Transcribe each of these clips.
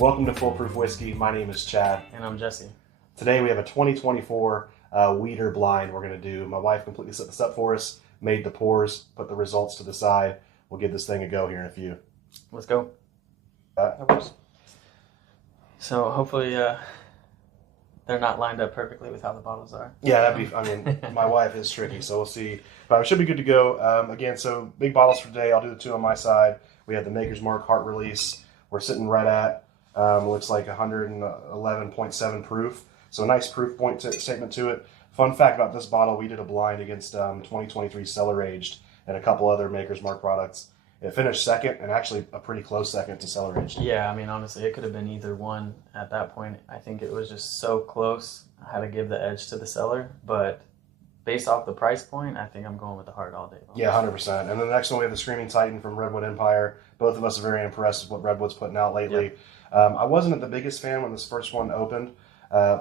Welcome to Foolproof Whiskey. My name is Chad. And I'm Jesse. Today we have a 2024 Weeder blind we're going to do. My wife completely set this up for us, made the pours, put the results to the side. We'll give this thing a go here in a few. Let's go. So hopefully they're not lined up perfectly with how the bottles are. Yeah, my wife is tricky, so we'll see. But it should be good to go. Again, so big bottles for today. I'll do the two on my side. We have the Maker's Mark Heart Release. We're sitting right at, looks like 111.7 proof. So a nice proof point statement to it. Fun fact about this bottle, we did a blind against 2023 Cellar Aged and a couple other Maker's Mark products. It finished second, and actually a pretty close second to Cellar Aged. Yeah, I mean, honestly, it could have been either one at that point. I think it was just so close. I had to give the edge to the Cellar, but based off the price point, I think I'm going with the Heart all day long. Yeah, 100%. And then the next one, we have the Screaming Titan from Redwood Empire. Both of us are very impressed with what Redwood's putting out lately. Yep. I wasn't the biggest fan when this first one opened.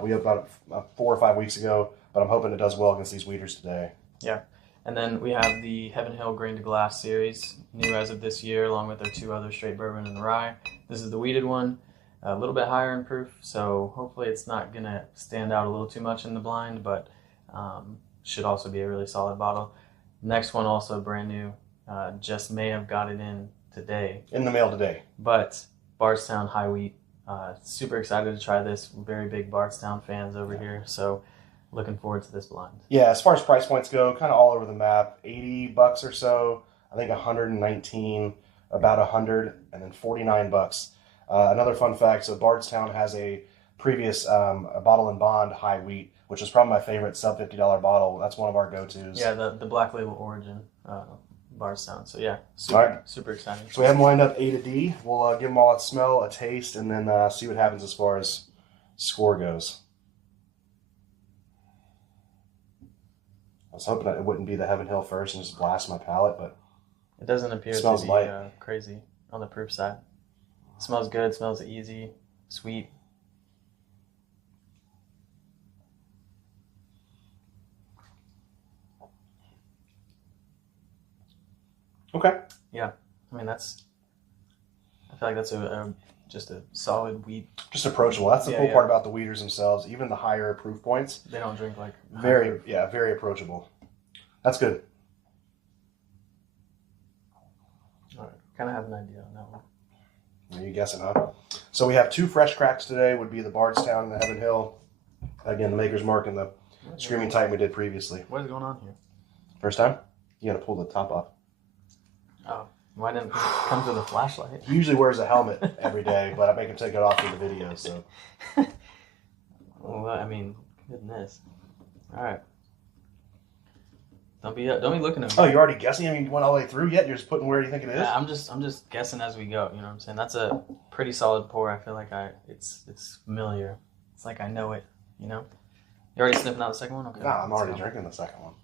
We opened about 4 or 5 weeks ago, but I'm hoping it does well against these Weeders today. Yeah. And then we have the Heaven Hill Grain to Glass series, new as of this year, along with our 2 other straight bourbon and rye. This is the weeded one, a little bit higher in proof, so hopefully it's not going to stand out a little too much in the blind, but should also be a really solid bottle. Next one also brand new, just may have got it in today. In the mail today. But Bardstown High Wheat, super excited to try this. Very big Bardstown fans over here, so looking forward to this blind. Yeah, as far as price points go, kind of all over the map. $80 or so, I think 119, about 100, and then $49. Another fun fact, so Bardstown has a previous a bottle and bond high wheat, which is probably my favorite sub $50 bottle. That's one of our go-tos. Yeah, the Black Label Origin Bardstown. So yeah, super exciting. So we have them lined up A to D. We'll give them all a smell, a taste, and then see what happens as far as score goes. I was hoping that it wouldn't be the Heaven Hill first and just blast my palate, but it doesn't appear to be crazy on the proof side. It smells good, smells easy, sweet. Okay. Yeah, I mean I feel like that's just a solid wheat. Just approachable. That's the cool part about the Weeders themselves. Even the higher proof points, they don't drink like very approachable. That's good. All right, kind of have an idea on that one. Are you guessing, huh? So we have 2 fresh cracks today. Would be the Bardstown and the Heaven Hill. Again, the Maker's Mark and the Screaming Titan we did previously. What is going on here? First time? You got to pull the top off. Oh, why didn't it come with a flashlight? He usually wears a helmet every day, but I make him take it off for the video. So. Well, I mean, goodness. All right. Don't be looking at me. Oh, you're already guessing? I mean, you went all the way through yet? You're just putting where you think it is? Yeah, I'm just guessing as we go. You know what I'm saying? That's a pretty solid pour. I feel like it's familiar. It's like I know it. You know. You already sniffing out the second one? Okay. Nah, I'm already drinking the second one.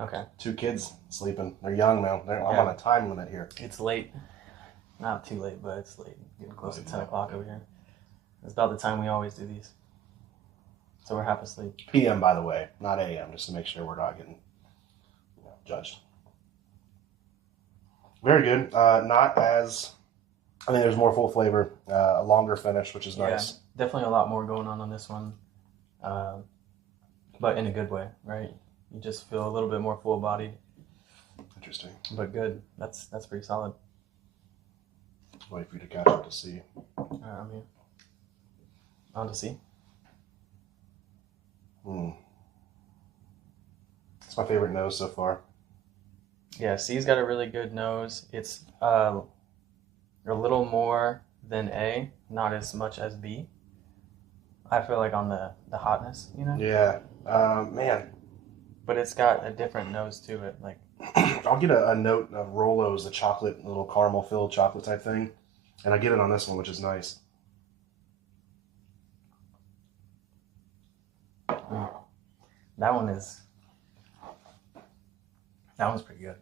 Okay. 2 kids sleeping. They're young, man. I'm on a time limit here. It's late. Not too late, but it's late. Getting close to 10 o'clock over here. It's about the time we always do these. So we're half asleep. PM, by the way, not AM, just to make sure we're not getting judged. Very good. Not as... I think there's more full flavor, a longer finish, which is nice. Definitely a lot more going on this one. But in a good way, right? You just feel a little bit more full-bodied. Interesting. But good. That's pretty solid. Wait for you to catch up to see. All right, I'm here. On to see. It's my favorite nose so far. Yeah, C's got a really good nose. It's a little more than A, not as much as B. I feel like on the hotness, you know? Yeah. Man. But it's got a different nose to it. Like I'll get a note of Rolo's, the chocolate, little caramel-filled chocolate type thing. And I get it on this one, which is nice. That one's pretty good.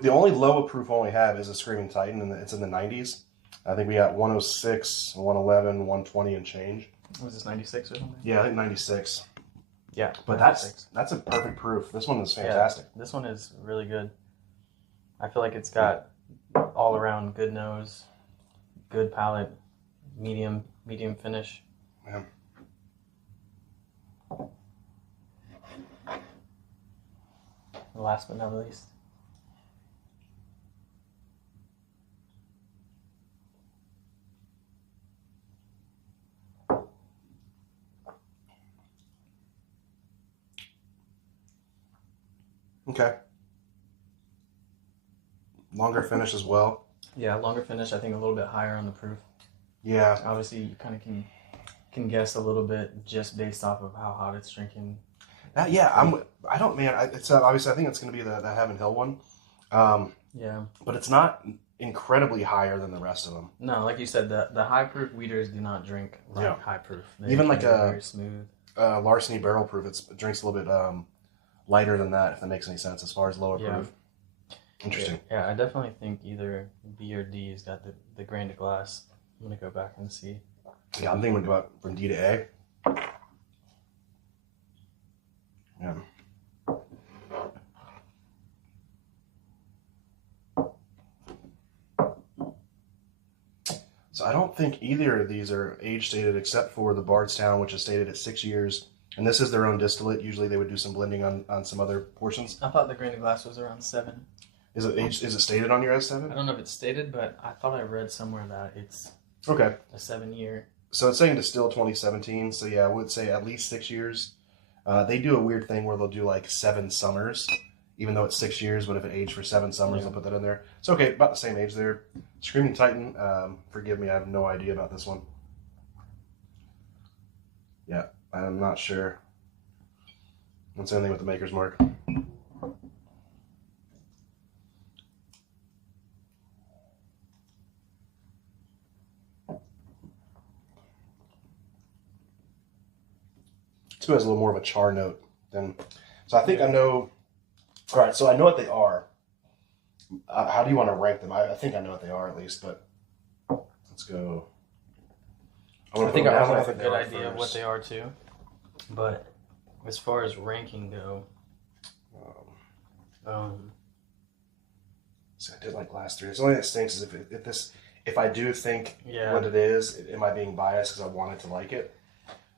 The only low proof one we have is a Screaming Titan, and it's in the 90s. I think we got 106, 111, 120 and change. Was this 96 or something? Yeah, I think 96. Yeah. But that's a perfect proof. This one is fantastic. Yeah, this one is really good. I feel like it's got all around good nose, good palate, medium finish. Yeah. Last but not least. Okay. Longer finish as well. Yeah, longer finish. I think a little bit higher on the proof. Yeah. Obviously, you kind of can guess a little bit just based off of how hot it's drinking. I don't, man. It's obviously I think it's going to be the Heaven Hill one. Yeah. But it's not incredibly higher than the rest of them. No, like you said, the high proof weeders do not drink like high proof. Even like a very smooth. Larceny barrel proof, it drinks a little bit lighter than that, if that makes any sense, as far as lower proof. Interesting. Yeah, I definitely think either B or D has got the grain to glass. I'm going to go back and see. Yeah, I'm thinking we'd go out from D to A. Yeah. So I don't think either of these are age stated except for the Bardstown, which is stated at 6 years. And this is their own distillate. Usually they would do some blending on some other portions. I thought the grain to glass was around 7. Is it stated on your S7? I don't know if it's stated, but I thought I read somewhere that it's okay. A 7-year. So it's saying distilled 2017. So yeah, I would say at least 6 years. They do a weird thing where they'll do like 7 summers, even though it's 6 years. But if it aged for 7 summers, they'll put that in there. It's okay, about the same age there. Screaming Titan. Forgive me, I have no idea about this one. Yeah, I'm not sure. That's anything with the maker's mark. This has a little more of a char note than. So I think I know. All right, so I know what they are. How do you want to rank them? I think I know what they are at least, but let's go. I think I have a good idea of what they are too. But as far as ranking go, so I did like last 3. It's only that stinks is if I do think what it is, am I being biased because I wanted to like it?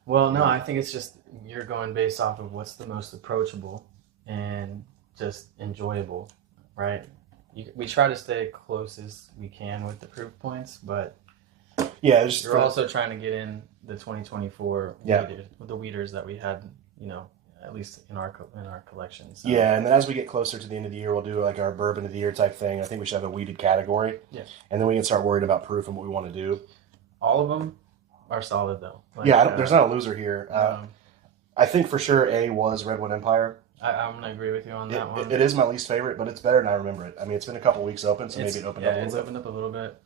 Well, no, I think it's just you're going based off of what's the most approachable and just enjoyable, right? We try to stay close as we can with the proof points, but you're also trying to get in the 2024 the weeders that we had, at least in our collection. So. Yeah, and then as we get closer to the end of the year, we'll do like our bourbon of the year type thing. I think we should have a weeded category. Yeah. And then we can start worried about proof and what we want to do. All of them are solid though. There's not a loser here. I think for sure A was Redwood Empire. I'm going to agree with you on that one. It is my least favorite, but it's better than I remember it. I mean, it's been a couple weeks open, so maybe it opened up a little bit. Yeah, it's opened up a little bit.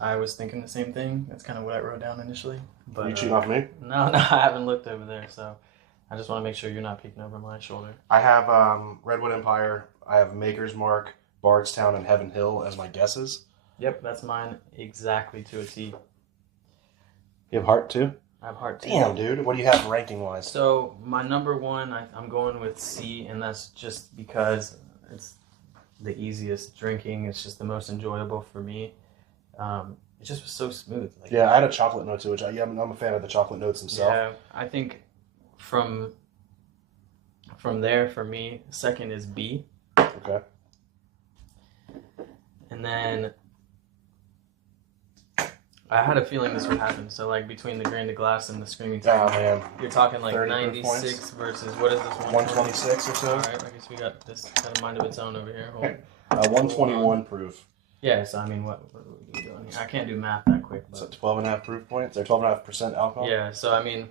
I was thinking the same thing. That's kind of what I wrote down initially. But, are you cheating off me? No, I haven't looked over there, so I just want to make sure you're not peeking over my shoulder. I have Redwood Empire, I have Maker's Mark, Bardstown, and Heaven Hill as my guesses. Yep, that's mine exactly to a T. You have Heart too? I have Heart too. Damn, dude. What do you have ranking-wise? So, my number 1, I'm going with C, and that's just because it's the easiest drinking. It's just the most enjoyable for me. It just was so smooth. I had a chocolate note too, which I'm a fan of the chocolate notes themselves. Yeah, I think from there, for me, second is B. Okay. And then I had a feeling this would happen. So, between the grain to glass and the Screaming Titan, man. you're talking 96 versus, what is this one? 126 or so. All right, I guess we got this kind of mind of its own over here. 121 proof. Yeah, so, what are we doing here? I can't do math that quick. But... So 12.5 proof points? Or 12.5% alcohol? Yeah, so,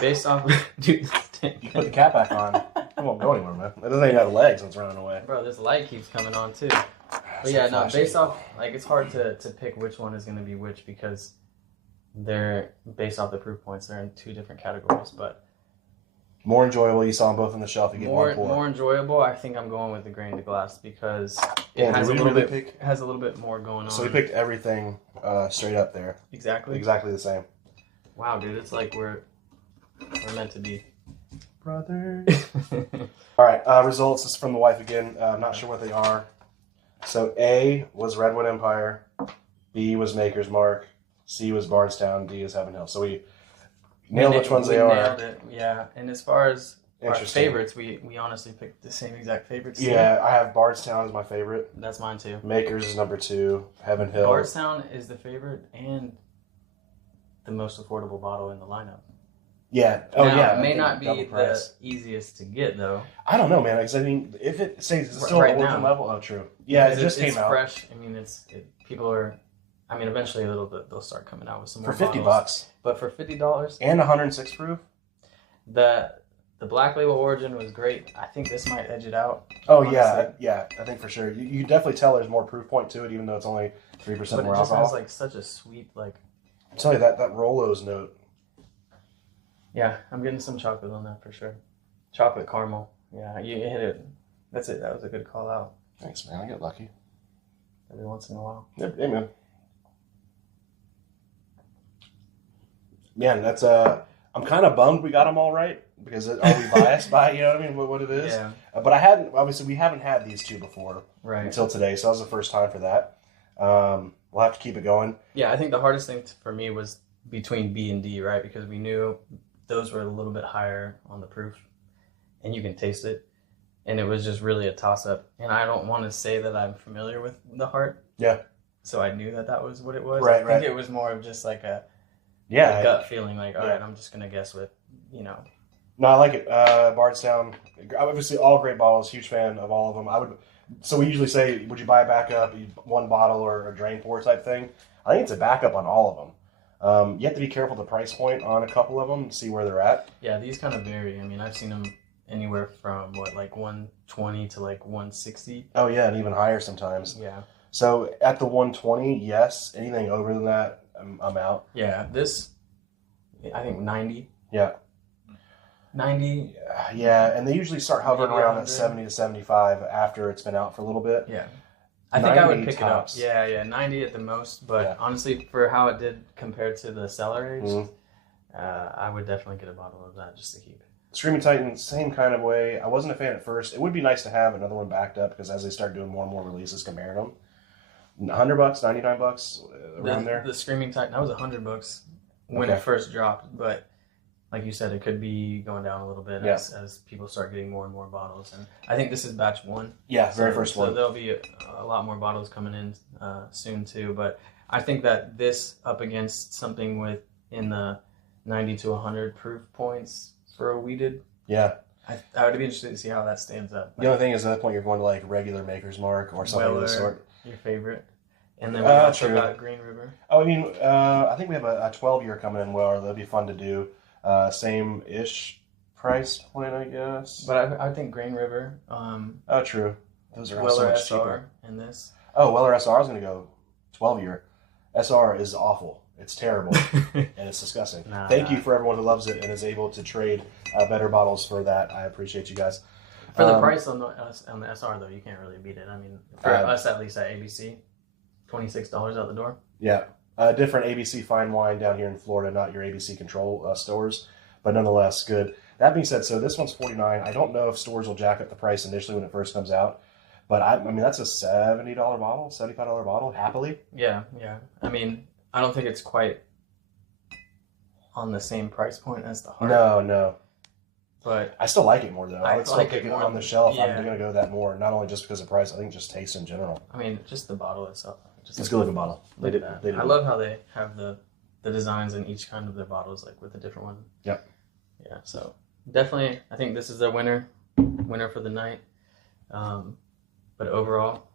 based off... Dude, you put the cap back on. It won't go anywhere, man. It doesn't even have legs when it's running away. Bro, this light keeps coming on, too. But yeah, no, based off, it's hard to pick which one is going to be which because they're based off the proof points. They're in 2 different categories, but more enjoyable. You saw them both on the shelf. You get one pour. More enjoyable. I think I'm going with the grain to glass because it has a little bit more going on. So we picked everything straight up there. Exactly the same. Wow, dude, it's like we're meant to be brothers. All right, results. This is from the wife again. I'm not sure what they are. So A was Redwood Empire, B was Maker's Mark, C was Bardstown, D is Heaven Hill. So we nailed which ones they are. Nailed it, yeah. And as far as our favorites, we honestly picked the same exact favorites. Yeah, I have Bardstown as my favorite. That's mine too. Maker's is number 2. Heaven Hill. Bardstown is the favorite and the most affordable bottle in the lineup. Yeah. Oh, now, yeah. It may not be the easiest to get, though. I don't know, man. Because, I mean, if it says it's still right origin now. level, oh, true. Yeah, Because it just came out. It's fresh. I mean, people are. I mean, eventually they'll start coming out with some more for $50. bottles. But for $50 and 106 proof. The Black Label Origin was great. I think this might edge it out. Oh honestly. yeah. I think for sure. You can definitely tell there's more proof point to it, even though it's only 3% but more it just alcohol. has like such a sweet like. I'm telling you that Rolo's note. Yeah, I'm getting some chocolate on that for sure. Chocolate caramel. Yeah, you hit it. That's it. That was a good call out. Thanks, man. I get lucky. Every once in a while. Yep, amen. Man, that's I'm kind of bummed we got them all right because are we biased by you know what I mean what it is? Yeah. But we haven't had these two before until today, so that was the first time for that. We'll have to keep it going. Yeah, I think the hardest thing for me was between B and D, right? Because we knew those were a little bit higher on the proof, and you can taste it, and it was just really a toss up. And I don't want to say that I'm familiar with the heart. Yeah. So I knew that was what it was. Right, I think it was more of just like a gut feeling, like, all right, I'm just gonna guess with, No, I like it. Bardstown, obviously all great bottles. Huge fan of all of them. So we usually say, would you buy a backup, one bottle or a drain pour type thing? I think it's a backup on all of them. You have to be careful the price point on a couple of them to see where they're at. Yeah, these kind of vary. I mean, I've seen them anywhere from like 120 to like 160. Oh yeah, and even higher sometimes. Yeah. So at the 120, yes. Anything over than that, I'm out. Yeah, this, I think 90. Yeah. 90. Yeah, and they usually start hovering around at 70 to 75 after it's been out for a little bit. Yeah. I think I would pick tops. it up. Yeah, 90 at the most. But honestly, for how it did compared to the cellar age, I would definitely get a bottle of that just to keep. Screaming Titan, same kind of way. I wasn't a fan at first. It would be nice to have another one backed up because as they start doing more and more releases, comparing them, $100, $99, around there. The Screaming Titan, that was $100 when it first dropped, but like you said, it could be going down a little bit as people start getting more and more bottles. And I think this is batch 1. Yeah, first one. So there'll be a lot more bottles coming in soon too. But I think that this up against something in the 90 to 100 proof points for a weeded. Yeah. I would be interested to see how that stands up. The only thing is at that point you're going to like regular Maker's Mark or something of the sort. Your favorite. And then we also got Green River. Oh, I mean, I think we have a 12-year coming in well. That'll be fun to do. Same-ish price point, I guess. But I think Green River. Oh, true. Those are Weller so much SR cheaper. and this. Oh, Weller SR is going to go 12-year. SR is awful. It's terrible. And it's disgusting. Thank you for everyone who loves it and is able to trade better bottles for that. I appreciate you guys. For the price on the SR, though, you can't really beat it. I mean, for us at least at ABC, $26 out the door. Yeah. Different ABC fine wine down here in Florida, not your ABC control stores, but nonetheless good. That being said, so this one's $49. I don't know if stores will jack up the price initially when it first comes out, but I mean that's a $70 bottle, $75 bottle, happily. Yeah. I mean, I don't think it's quite on the same price point as the Heart. No. But I still like it more though. I would still pick it on the shelf. Yeah. I'm going to go that more, not only just because of price. I think just taste in general. I mean, just the bottle itself. It's a good looking bottle. They did. I love how they have the designs in each kind of their bottles, like with a different one. Yep. Yeah. So definitely, I think this is a winner for the night. But overall,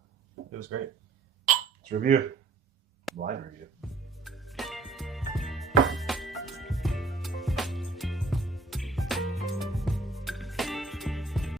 it was great. Let's review. Blind review.